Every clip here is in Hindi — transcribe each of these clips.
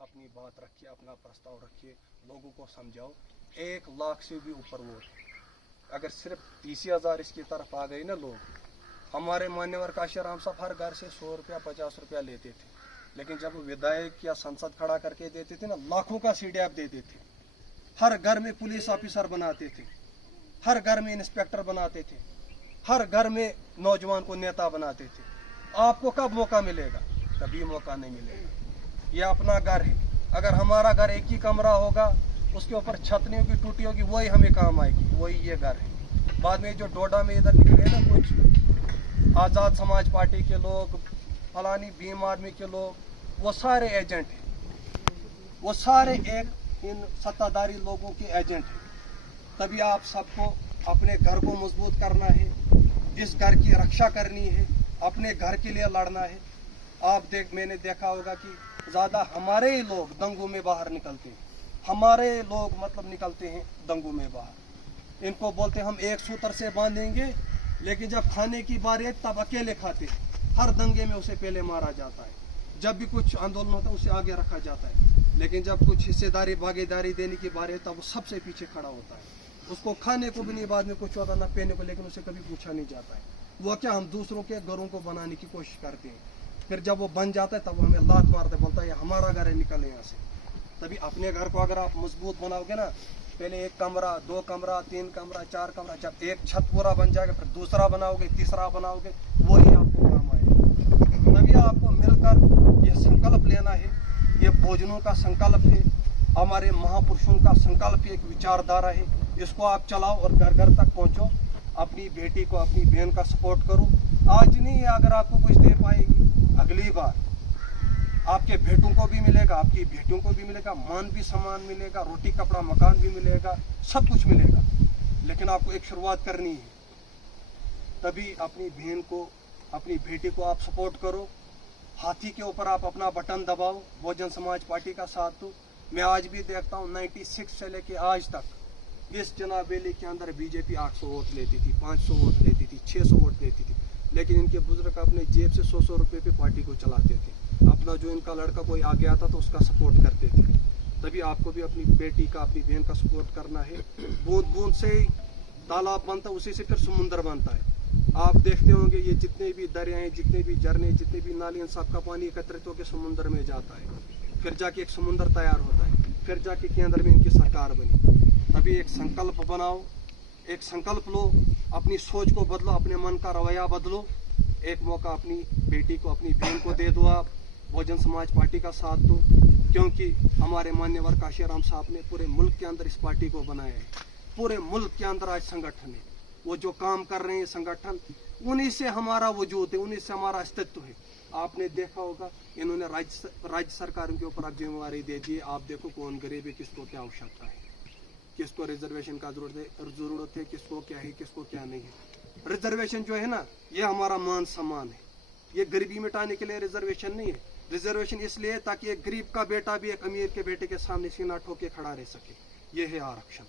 अपनी बात रखिए, अपना प्रस्ताव रखिए, लोगों को समझाओ। 1 लाख से भी ऊपर वोट, अगर सिर्फ 30,000 इसकी तरफ आ गई ना लोग, हमारे मान्यवर काशीराम साहब हर घर से 100 रुपया 50 रुपया लेते थे, लेकिन जब विधायक या संसद खड़ा करके देते थे ना, लाखों का सीडीएफ देते थे, हर घर में पुलिस ऑफिसर बनाते थे, हर घर में इंस्पेक्टर बनाते थे, हर घर में नौजवान को नेता बनाते थे। आपको कब मौका मिलेगा? कभी मौका नहीं मिलेगा। यह अपना घर है, अगर हमारा घर एक ही कमरा होगा, उसके ऊपर छत नहीं होगी, टूटी होगी, वही हमें काम आएगी, वही ये घर है। बाद में जो डोडा में इधर निकले ना कुछ आज़ाद समाज पार्टी के लोग, फलानी भीम आर्मी के लोग, वो सारे एजेंट हैं, वो सारे एक इन सत्ताधारी लोगों के एजेंट हैं। तभी आप सबको अपने घर को मजबूत करना है, इस घर की रक्षा करनी है, अपने घर के लिए लड़ना है। मैंने देखा होगा कि ज़्यादा हमारे ही लोग दंगों में बाहर निकलते हैं, हमारे लोग मतलब निकलते हैं दंगों में बाहर। इनको बोलते हम एक सूत्र से बांधेंगे, लेकिन जब खाने की बारी है तब अकेले खाते हैं। हर दंगे में उसे पहले मारा जाता है, जब भी कुछ आंदोलन होता है उसे आगे रखा जाता है, लेकिन जब कुछ हिस्सेदारी भागीदारी देने की बारी है तब वो सबसे पीछे खड़ा होता है। उसको खाने को भी नहीं बाद में कुछ होता, ना पहनने को, लेकिन उसे कभी पूछा नहीं जाता है। वो क्या, हम दूसरों के घरों को बनाने की कोशिश करते हैं, फिर जब वो बन जाता है तब वो हमें लात मारते, बोलता है ये हमारा घर है, निकले यहाँ से। तभी अपने घर को अगर आप मजबूत बनाओगे ना, पहले 1 कमरा, 2 कमरा, 3 कमरा, 4 कमरा, जब एक छत पूरा बन जाएगा फिर दूसरा बनाओगे, तीसरा बनाओगे, वही आपको काम आएगा। तभी आपको मिलकर ये संकल्प लेना है, ये भोजनों का संकल्प है, हमारे महापुरुषों का संकल्प है, एक विचारधारा है, इसको आप चलाओ और घर घर तक पहुँचो। अपनी बेटी को, अपनी बहन का सपोर्ट करो। आज नहीं है, अगर आपको कुछ दे पाएगी, अगली बार आपके बेटों को भी मिलेगा, आपकी बेटियों को भी मिलेगा, मान भी सम्मान मिलेगा, रोटी कपड़ा मकान भी मिलेगा, सब कुछ मिलेगा। लेकिन आपको एक शुरुआत करनी है, तभी अपनी बहन को, अपनी बेटी को आप सपोर्ट करो। हाथी के ऊपर आप अपना बटन दबाओ, बहुजन समाज पार्टी का साथ दो। मैं आज भी देखता हूँ 96 से लेके आज तक इस चुनाव वैली के अंदर बीजेपी 800 वोट लेती थी, 500 वोट लेती थी, 600 वोट लेती थी, लेकिन इनके बुजुर्ग अपने जेब से 100-100 रुपये पे पार्टी को चलाते थे। अपना जो इनका लड़का कोई आगे आता तो उसका सपोर्ट करते थे। तभी आपको भी अपनी बेटी का, अपनी बहन का सपोर्ट करना है। बूंद बूंद से तालाब बनता है, उसी से फिर समुंदर बनता है। आप देखते होंगे ये जितने भी दरियाएं, जितने भी झरने, जितने भी नाली, सबका पानी एकत्रित होकर समुंदर में जाता है, फिर जाके एक समुंदर तैयार होता है, फिर जाके केंद्र में इनकी सरकार बनी। तभी एक संकल्प बनाओ, एक संकल्प लो, अपनी सोच को बदलो, अपने मन का रवैया बदलो। एक मौका अपनी बेटी को, अपनी बहन को दे दो, आप बहुजन समाज पार्टी का साथ दो, क्योंकि हमारे मान्यवर काशीराम साहब ने पूरे मुल्क के अंदर इस पार्टी को बनाया है। पूरे मुल्क के अंदर आज संगठन है, वो जो काम कर रहे हैं संगठन, उन्हीं से हमारा वजूद है, उन्हीं से हमारा अस्तित्व है। आपने देखा होगा इन्होंने राज्य सरकारों के ऊपर अब जिम्मेवारी दे दी। आप देखो कौन गरीब है, किसको क्या आवश्यकता है, किसको रिजर्वेशन का जरूरत है, किसको क्या है, किसको क्या नहीं है। रिजर्वेशन जो है ना, ये हमारा मान सम्मान है, ये गरीबी मिटाने के लिए रिजर्वेशन नहीं है। रिजर्वेशन इसलिए ताकि एक गरीब का बेटा भी एक अमीर के बेटे के सामने सीना ठोक के खड़ा रह सके। ये है आरक्षण,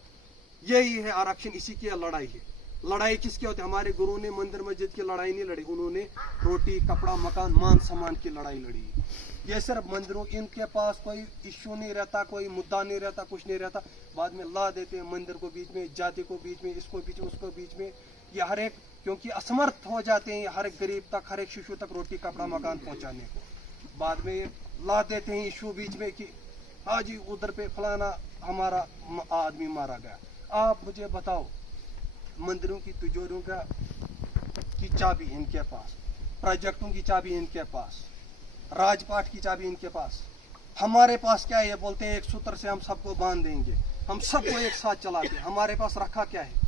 यही है आरक्षण, इसी की लड़ाई है। लड़ाई किसकी होती है? हमारे गुरु ने मंदिर मस्जिद की लड़ाई नहीं लड़ी, उन्होंने रोटी कपड़ा मकान मान सम्मान की लड़ाई लड़ी। ये सिर्फ मंदिरों, इनके पास कोई इश्यू नहीं रहता, कोई मुद्दा नहीं रहता, कुछ नहीं रहता, बाद में ला देते हैं मंदिर को बीच में, जाति को बीच में, इसको बीच में, उसको बीच में। ये हर एक, क्योंकि असमर्थ हो जाते हैं हर एक गरीब तक, हर एक शिशु तक रोटी कपड़ा मकान पहुंचाने को, बाद में ला देते हैं इशू बीच में कि हाँ जी उधर पे फलाना हमारा आदमी मारा गया। आप मुझे बताओ, मंदिरों की तिजोरियों की चाबी इनके पास, प्रोजेक्टों की चाबी इनके पास, राजपाट की चाबी इनके पास, हमारे पास क्या है? ये बोलते हैं एक सूत्र से हम सबको बांध देंगे, हम सबको एक साथ चलाते हैं। हमारे पास रखा क्या है?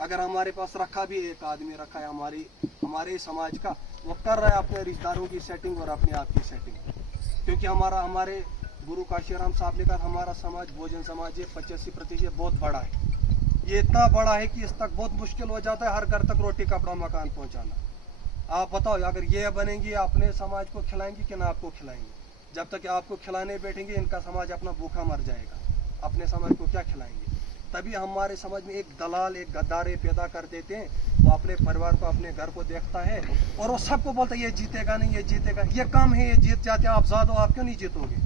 अगर हमारे पास रखा भी एक आदमी रखा है हमारे समाज का, वो कर रहा है अपने रिश्तेदारों की सेटिंग और अपने आप की सेटिंग, क्योंकि हमारे गुरु काशीराम साहब ने कहा हमारा समाज बहुजन समाज है, 85% बहुत बड़ा है। ये इतना बड़ा है कि इस तक बहुत मुश्किल हो जाता है हर घर तक रोटी कपड़ा मकान पहुंचाना। आप बताओ, अगर ये बनेंगी अपने समाज को खिलाएंगी कि ना आपको खिलाएंगे? जब तक आपको खिलाने बैठेंगे इनका समाज अपना भूखा मर जाएगा, अपने समाज को क्या खिलाएंगे? तभी हमारे समाज में एक दलाल, एक गद्दारे पैदा कर देते हैं। वो अपने परिवार को, अपने घर को देखता है और वो सबको बोलता है ये जीतेगा नहीं, ये जीतेगा, ये कम है, ये जीत जाते हैं, आप ज्यादा, आप क्यों नहीं जीतोगे?